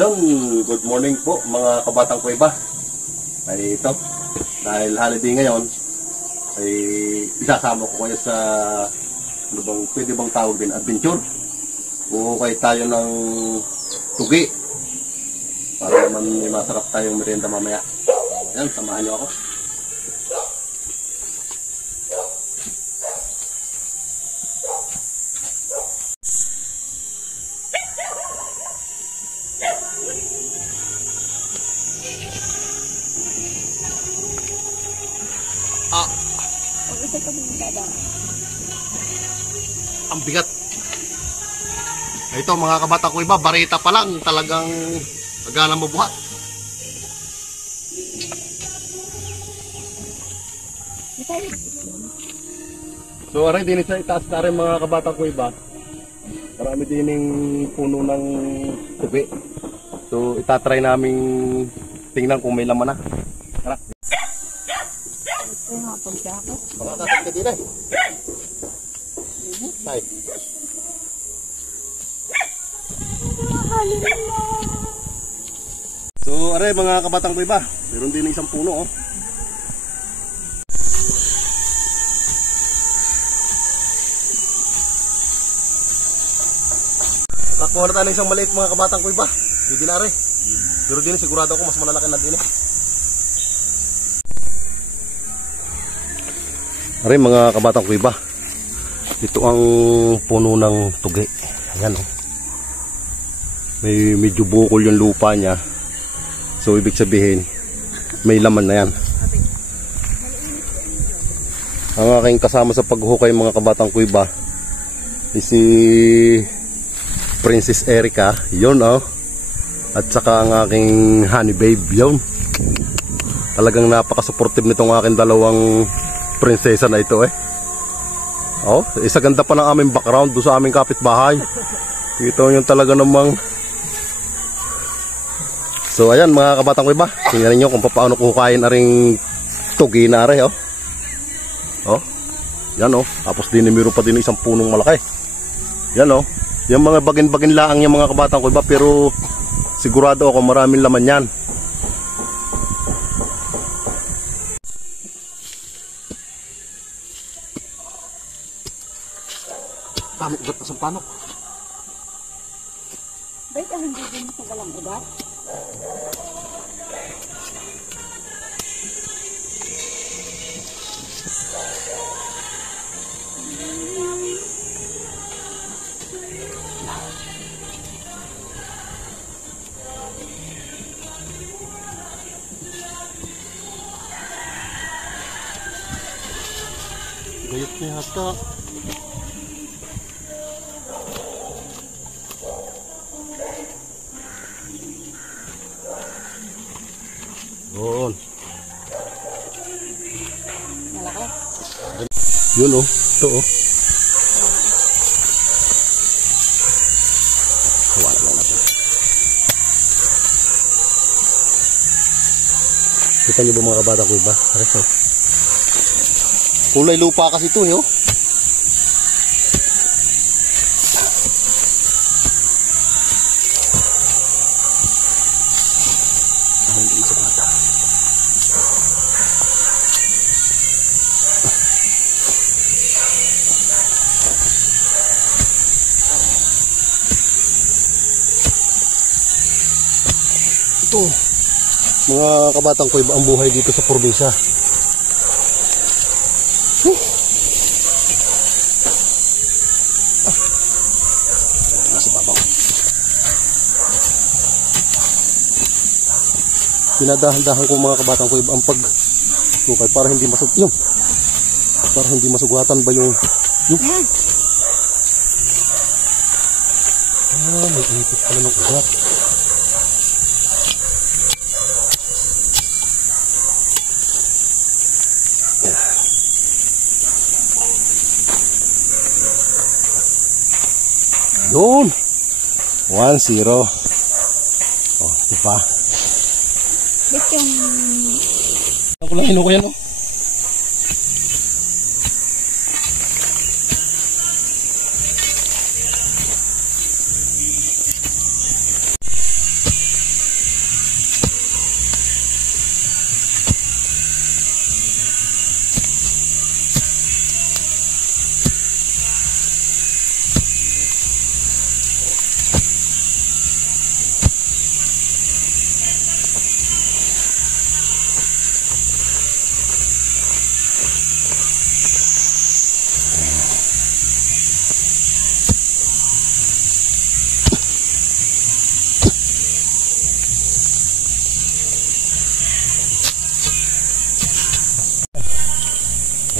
yun, good morning po mga kabatang kuweba. Ay ito, dahil holiday ngayon, ay isasama ko kayo sa ano bang, pwede bang tawag din, adventure. Ukay tayo ng tugi para naman may masarap tayong merienda mamaya. Ayan, samahan nyo ako. Ang bigat. Ito mga kabata ko iba, barita pa lang talagang agala mo buhat. So aray din sa itaas na rin mga kabata ko iba. Marami din yung puno ng tubi. So itatry namin tingnan kung may laman na. Tara. Ito yung mga pagdako. Makakasip ka din eh. Tay. So, are mga kabatang ko iba, meron din isang puno oh. Nakuha na tayo ng isang maliit mga kabatang ko iba. Hindi na are. Pero din sigurado ako mas malalaki na din eh. Are mga kabatang ko iba. Ito ang puno ng tugi. Ayan oh. May medyo bukol yung lupa niya. So ibig sabihin may laman na yan. Ang aking kasama sa paghukay mga kabatang kuiba is si Princess Erica. Yun oh. At saka ang aking honey babe. Yun. Talagang napaka-supportive nitong aking dalawang prinsesa na ito eh. Oh, isa ganda pa ng aming background doon sa aming kapitbahay. Ito yung talaga namang. So ayan mga kabatang ko iba, tingnan niyo kung paano kukain aring tugi na are oh. Oh. Yan oh, tapos din meron pa din isang punong malaki. Yan oh. Yung mga bagin-bagin laang yung mga kabatang ko iba, pero sigurado ako maraming laman yan. Kami ugat na sa panok. Ba't ang hindi din sa galang ugat? Gayot niya hasta. Yun. Malaki. Yun oh. Ito oh. Wala lang natin. Kita nyo ba mga kabata ko iba? Ares oh. Kulay lupa kasi ito eh oh. Hindi sa bata. Ito mga kabatang ko iba ang buhay dito sa probinsya. Nasa babaw. Pinadahan-dahan ko mga kabatang ko iba ang pag-bukay para hindi para hindi masugatan ba yung may ipit pala ng ugat. Yun 1-0. Oh, diba? Ba't yung... Ako lang hino ko yan oh.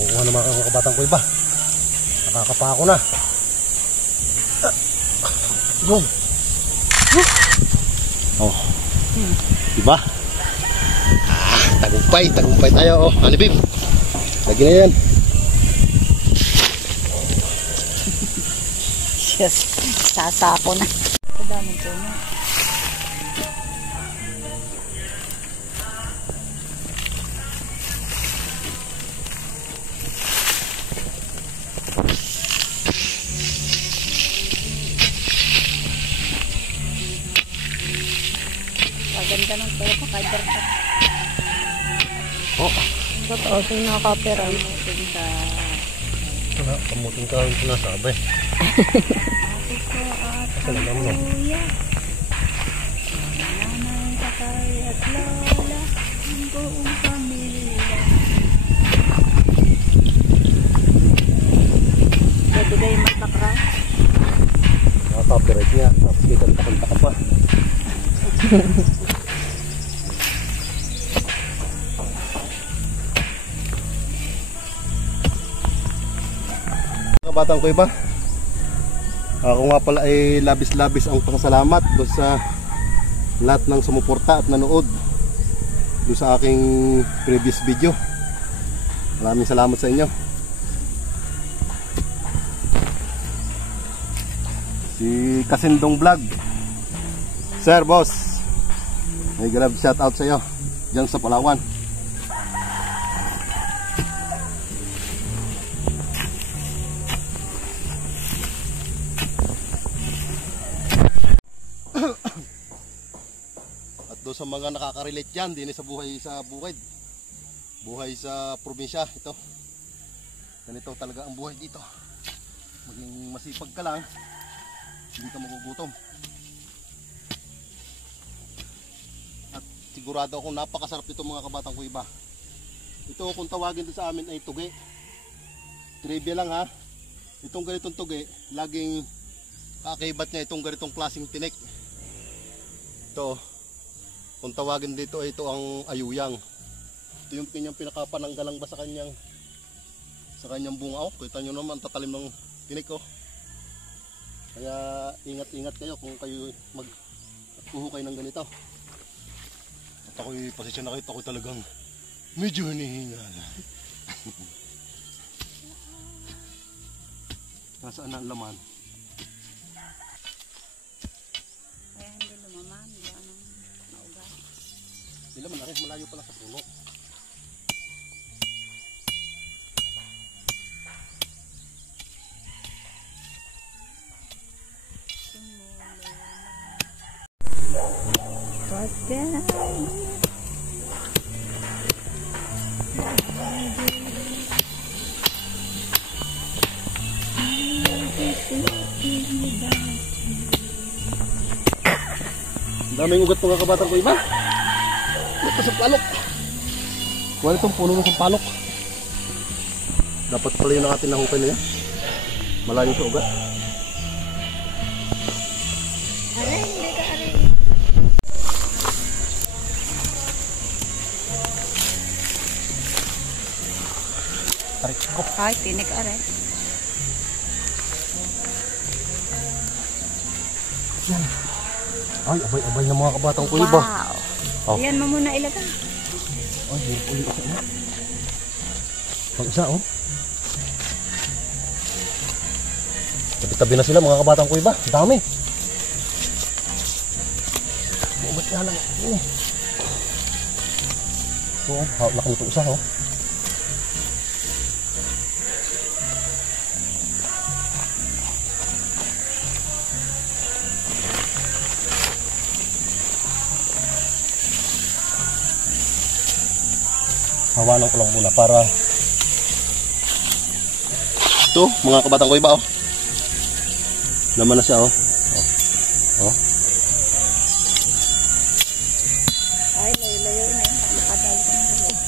Oo naman mga kabatang ko iba. Nakakapa ako na. Yun. Oh. Diba? Tagumpay tayo. Oh, ano babe? Lagi na yan. Yes, sasapo na. Ang daming puno. Maganda ng pala pakadar ka. Oh. Totoo, sa'yo nakakapera. Maganda. Wala, kamuting ka yung sinasabi. Kasi alam mo. Kuya, nanay, tatay at lola, ang buong pamilya. Pwede kayo magpakra? Copyright niya. Tapos kita takanta ka pa. Kabatang ko iba. Ako nga pala ay labis-labis ang pasalamat doon sa lahat ng sumuporta at nanood doon sa aking previous video. Maraming salamat sa inyo. Si Kasindong Vlog. Sir, boss. May grab shout out sa iyo diyan sa Palawan. Do sa mga nakaka-relate dyan din sa buhay sa bukid, buhay sa probinsya, ito ganito talaga ang buhay dito. Maging masipag ka lang, hindi ka magugutom. At sigurado akong napakasarap ito mga kabatang ko iba. Ito kung tawagin din sa amin ay tugi. Trivia lang ha, itong ganitong tugi laging kakaibat niya itong ganitong klaseng tinik. Ito kung tawagin dito ay ito ang ayuyang. Ito yung kanyang pinakapananggalang ba sa kanyang bunga. Oh, kita nyo naman tatalim ng tinik ko. Kaya ingat-ingat kayo kung kayo maghuhukay ng ganito. At ako'y pasensya na kayo, ako'y talagang medyo hinihingal. Nasaan na ang laman? Sila man rin, malayo pala sa puno. Daming ugat mga kabatang ko iba. Ito sa palok. Wala itong puno ng sampalok. Dapat pala yun ang ating nahukay na yan. Malayo sa ugat. Aray, hindi ka aray. Tarik ko. Ay, tinik aray. Yan. Ay, abay ng mga kabatang ko iba. Wow. Oh. Yan mo muna ilagay. Ay, meron ulit isa na. Pag-isa, oh. Tabi-tabi na sila mga kabatang ko iba. Dami. Bumat nga lang. Ito, oh. Hawak na kami ito isa, oh. Hawanan ko lang muna para ito mga kabatang ko iba, oh. Laman na siya, oh. Oh. Ay, layo-layo na yun. Nakadali ka na layo.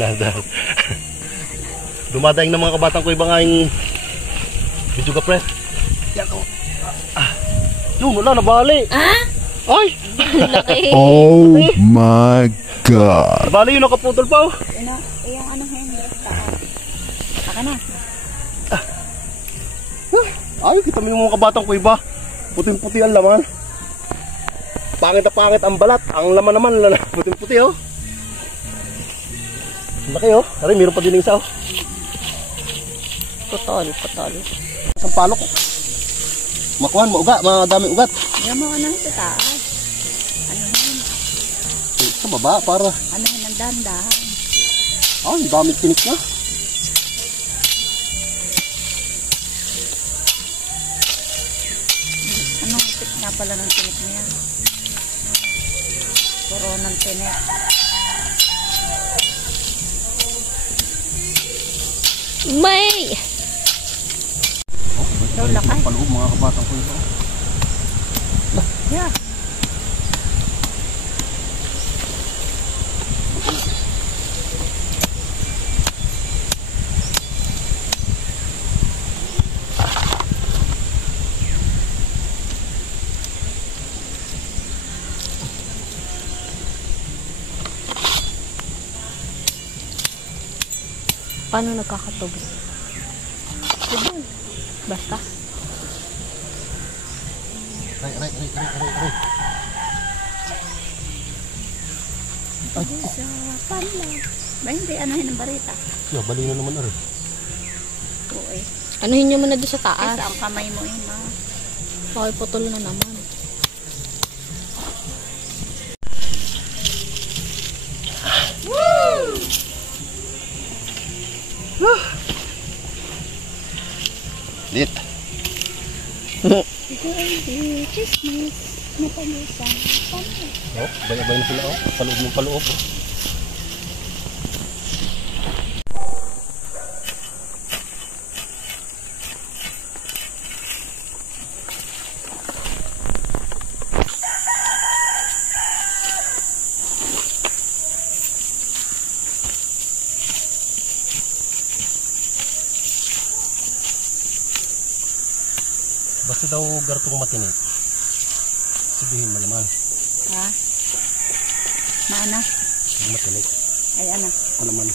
Dahan-dahan. Dumadaing ng mga kabatang ko iba nga yung video ka, pre. Yan, oh. Yun, wala, nabali. Ah? Ay! Laki. Oh my God. Nabali yun, nakaputol pa, oh. Yung ano handle. Saka na. Ay, kita mo yung mga kabatang ko iba. Puting-puti ang laman. Pangit na pangit ang balat. Ang laman naman, puting-puti, oh. Laki, oh. Aray, meron pa din yung isa, oh. Putol. Isang palok. Makuhan, mauga, madaming ugat. Yan mo ano sa taas. Ano yun? Sa baba, para. Ano yun ang dandahan. Ay, daming tinik na. Anong tip nga pala ng tinik niya? Puro ng tinik. May! Ito lakay. Paloob, mga kabatang ko ito. Yeah. Paano nagkakatog? Diba? Basta. Aray. Sa pala. Ba hindi, anuhin ang barita? Yeah, bali na naman, aray. Oo eh. Anuhin niyo muna doon sa Ay, taas. sa ang kamay mo eh, ma. Okay, putol na naman. Lit. Ito ay chismis. Napalusan. Oh, bay-bay na sila, oh. Paloob ng paloob, oh. Basta daw gartong matinik. Sabihin mo naman. Ha? Maana? Kung matinik. Ay, ano? Alaman.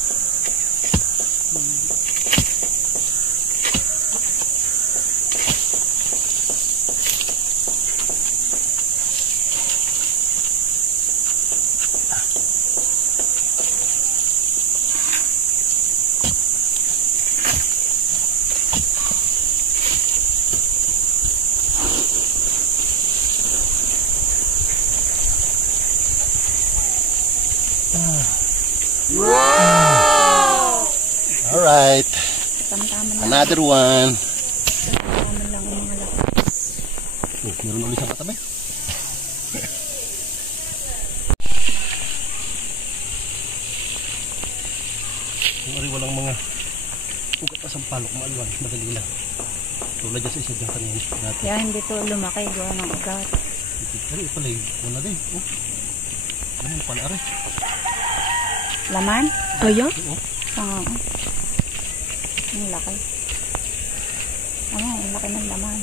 Alright. Tamtaman lang. Another one. Tamtaman lang ang mga lakas. Oh, meron ulit sa katabi. Kung ari walang mga ugat na sampalok, maalwan, madali lang. Tulad dyan sa isa dyan kanina. Dati. Kaya hindi to lumaki gawa ng ugat. Ari, pala yung wala din. Oh. Ano pala, ari? Laman? Oh, yeah? Oo. Oo. Ang laki. Ang laki ng laman.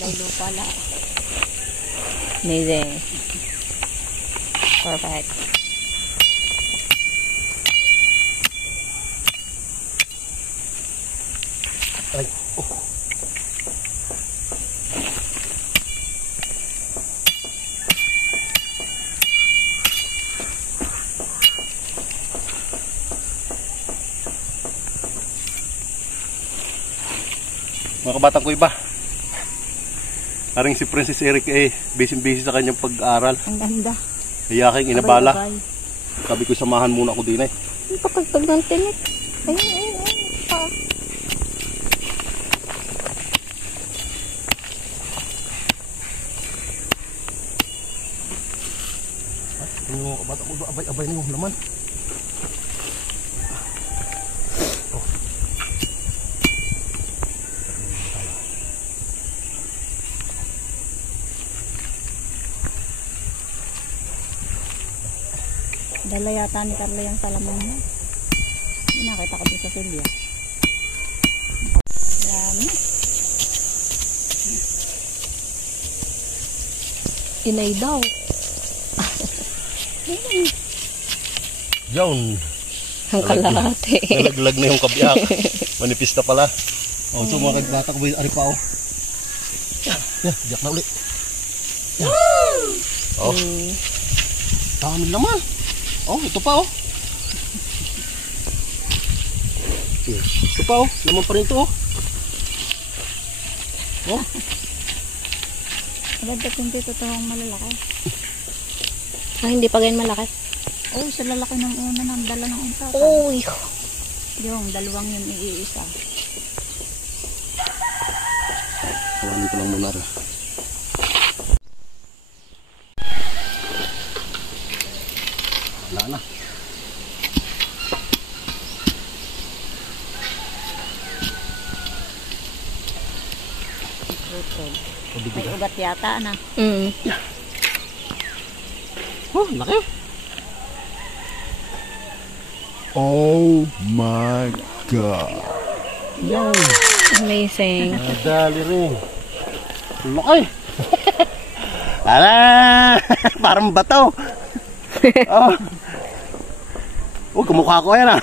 Lalo pala. Amazing. Perfect. Ay, oh. Mga kabatang ko iba. Aring si Princess Eric busy sa kanyang pag-aaral. Ang ganda. Kaya aking inabala. Abay-abay. Sabi ko samahan muna ako din eh. Ang pagtagtag ng tinik. Ayun. Pa. Yung mga kabatang ko, abay na yung laman. Dala yata ni Carla yung salamang mo. Nakita ko doon sa Silvia. Dami. Inay daw. Yun. Ang kalahati. Nalaglag na yung kabiyak. Manipis na pala. O, so mga kagbata ko ba yung ari pa, oh. Yan, diyak na ulit. Yan. Oh. Dami naman. Oh, ito pa, oh. Ito pa, oh. Laman pa rin ito, oh. Oh. Agad hindi totoong malalaki. Hindi pa ganyan malaki. Oh, sa lalaki ng una ng dala ng unta. Uy. Yung dalawang yun iisa. Kawanin ko lang muna rin. Wala na. May ugat yata na. Oh, laki. Oh my God. Yan. Amazing. Madali rin. Laki. Ala! Parang bato. Oh. Oh, kumukha ko yan, ah.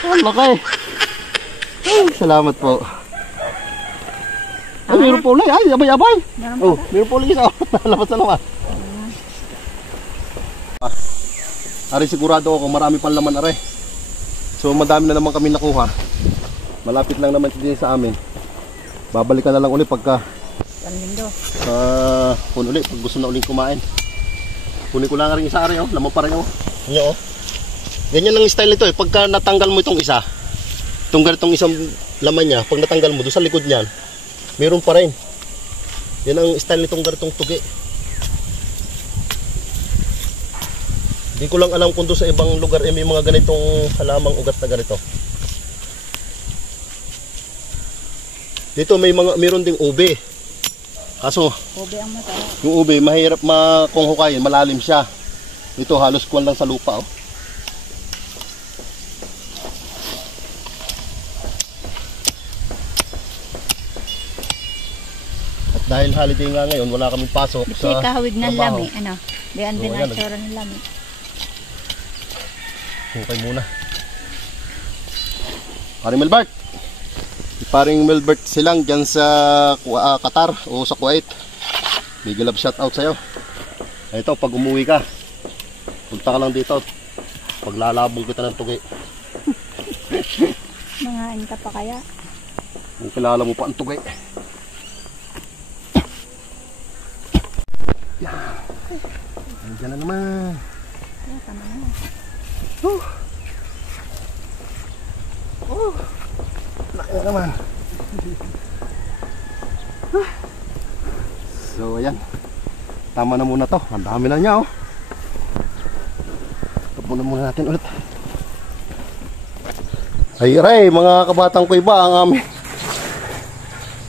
Oh, laki. Oh, salamat po. Ay, meron po ulit. Ay, abay-abay. Oh, meron po ulit isa. Nalabas na naman. Ari, sigurado ako marami pang laman, are. So, madami na naman kami nakuha. Malapit lang naman din sa amin. Babalikan na lang ulit pagka kung ulit, pag gusto na ulit kumain. Kunin ko lang rin isa, are, oh. Laman pa rin, oh. Yan, oh. Ganyan lang yung style nito, eh. Pagka natanggal mo itong isa, itong ganitong isang laman niya, pag natanggal mo doon sa likod niyan, meron pa rin. Yan ang style nitong ganitong tugi. Hindi ko lang alam kung doon sa ibang lugar may mga ganitong halamang ugat na ganito. Dito may mga meron ding ube. Kaso Ube ang masarap. yung ube mahirap kung hukayin, malalim siya. Dito halos kuwan lang sa lupa, oh. At dahil holiday nga ngayon, wala kaming pasok Kasi kahawig ng trabaho. lami. Ano? Diyan din Oo, ang yan. tsura ng lami. Hukay muna. Paring Melbert. Paring Melbert silang dyan sa Qatar o sa Kuwait. Big love shout out sa'yo. Ito, pag umuwi ka, punta ka lang dito. Paglalabong kita ng tugi. Mangain ka pa kaya? Kung kilala mo pa ang tugi. Yan. Nandiyan na naman. Yeah, tama na. Laki na naman. So ayan, tama na muna to. Ang dami na niya, oh. Tapunan muna natin ulit. Ay aray, mga kabatang ko iba ang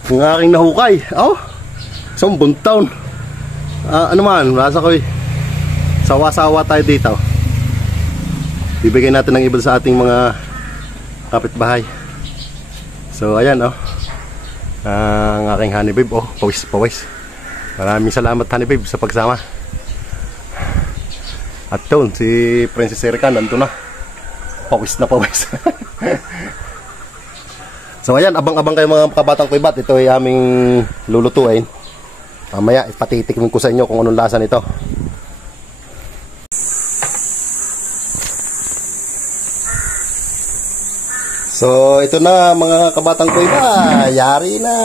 aking nahukay. Oh, isang buntaon. Ano man, nasa ko, sawa-sawa tayo dito. Bibigyan natin ng iba sa ating mga kapitbahay. So ayan, oh, ang aking honey babe, oh, pawis. Maraming salamat honey babe sa pagsama. At doon si Princess Erica nandun na, pawis na pawis. So ayan, abang-abang kayo mga kabatang kuibat. Ito ay aming lulutuin. Mamaya ipatitikmin ko sa inyo kung anong lasa nito. So ito na mga kabatang kuiba, yari na.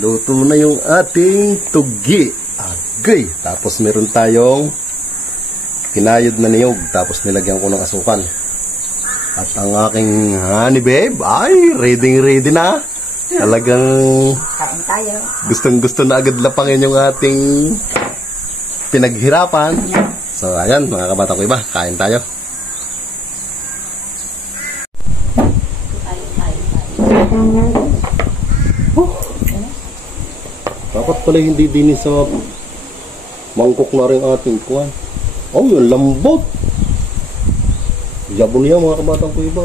Luto na yung ating tugi. Agay. Tapos meron tayong kinayod na niyog. Tapos nilagyan ko ng asukal. At ang aking honey babe ay ready na. Talagang Kain tayo. gustong-gusto na agad lapangin yung ating pinaghirapan. So ayan mga kabatang kuiba, kain tayo. Dapat pala hindi din sa Mangkok na rin ating kuwan. Oh, yung lambot. Jabo niya mga kabatang ko iba.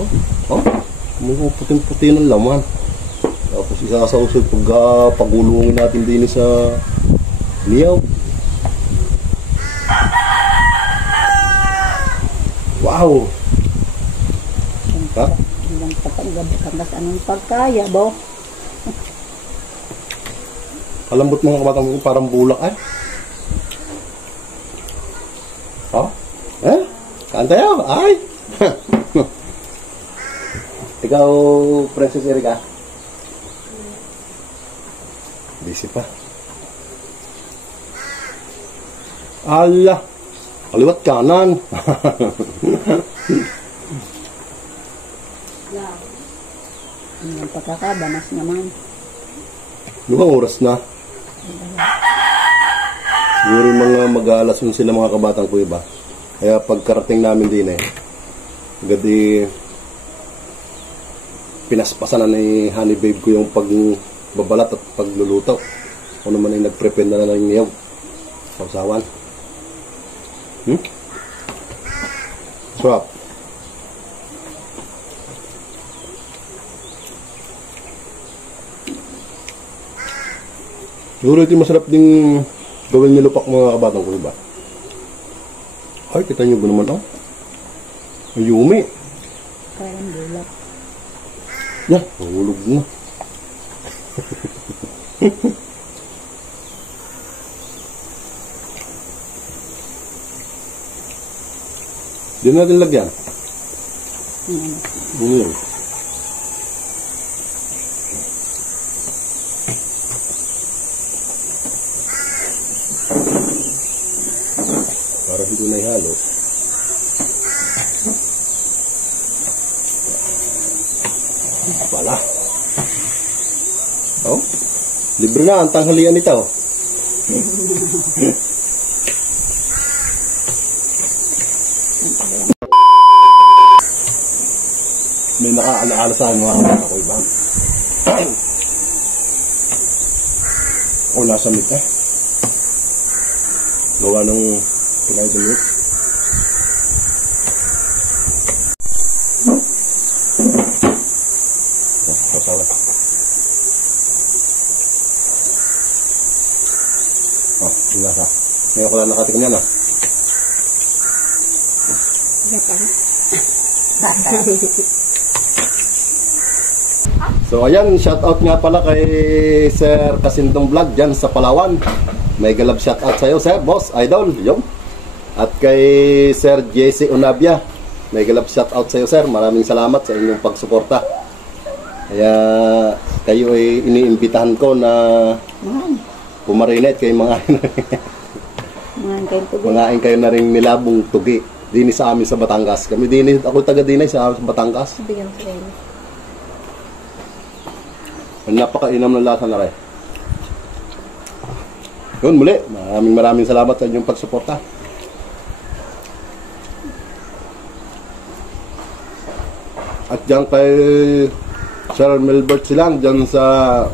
Oh, may puting-puti ng laman. Tapos isasawsay pag pagulungin natin din sa niyaw. Wow! Ha? Ilang patanggabakangas anong pagkaya, bo? Kalambot mga kabatang ko, parang bulak eh. Oh? Eh? Kaan tayo? Ay! Ikaw, Princess Erika? Busy pa. Ala! Kaliwat kanan! Ang pagkakabanas naman. Anong oras na? Siguro mga mag-aalas 11 sila mga kabatang ko iba. Kaya pagkarating namin din agad pinaspasan na ni Honey Babe ko yung pagbabalat at pagluluto. Ako naman ay nag-prepare na ng niyog. Sausawan. Swap. Siguro ito masarap ding gawin nilupak mga kabatang ko iba. Ay, kita nyo ba naman oh? Ang yumi. Parang bulak. Yan, nahulog na. Di natin lagyan. Ano yun? Para hindi na ihalo. Wala. Oh, libre na ang tanghalian nito. May nakaalaala sa mga kapatid ko iba. O nasa mit gawa ng pinaidol yun. Kasawa. Oh, inasa. Ngayon ko lang nakatikim yan So ayan, shoutout nga pala kay Sir Kasintong Vlog dyan sa Palawan. May galab shoutout sa'yo, Sir, Boss, Idol, yung. At kay Sir JC Unabia, may galab shoutout sa'yo, Sir. Maraming salamat sa inyong pagsuporta. Kaya kayo ay iniimbitahan ko na pumarinate kayo mangain kayo na rin nilabong tugi. Dini sa amin sa Batangas. Ako taga Dinay sa Batangas. Bigyan sa inyo. Napakainam ng lasa na rin. Yun muli, maraming salamat sa inyong pagsuporta. At dyan kay Sir Melbert Silang dyan sa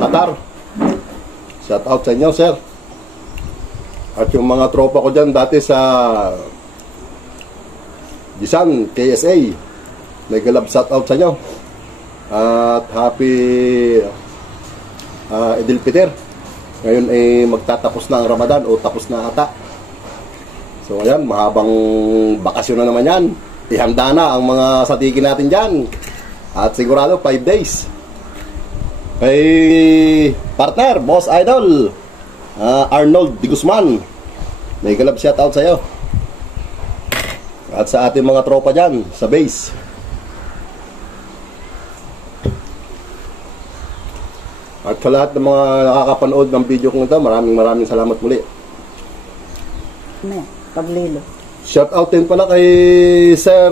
Qatar. Shout out sa inyo, Sir. At yung mga tropa ko dyan dati sa Jisan, KSA, may galab shout out sa inyo. At happy Idil Fitr. Ngayon ay magtatapos na ang Ramadan o tapos na ata. So ayan, mahabang bakasyon na naman yan. Ihanda na ang mga satiki natin dyan. At sigurado 5 days. Kay partner, Boss Idol, Arnold Di Guzman, may galab shout out sa iyo. At sa ating mga tropa dyan sa base. At sa lahat ng mga nakakapanood ng video kong ito, maraming salamat muli. Paglilo. Shout out din pala kay Sir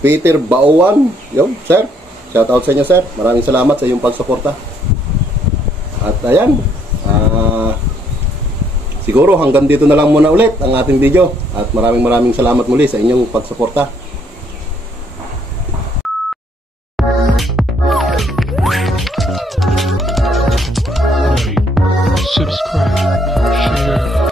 Peter Bauan. Yung, Sir. Shout out sa inyo, Sir. Maraming salamat sa iyong pagsuporta. At ayan, siguro hanggang dito na lang muna ulit ang ating video. At maraming salamat muli sa inyong pagsuporta. Subscribe, girl.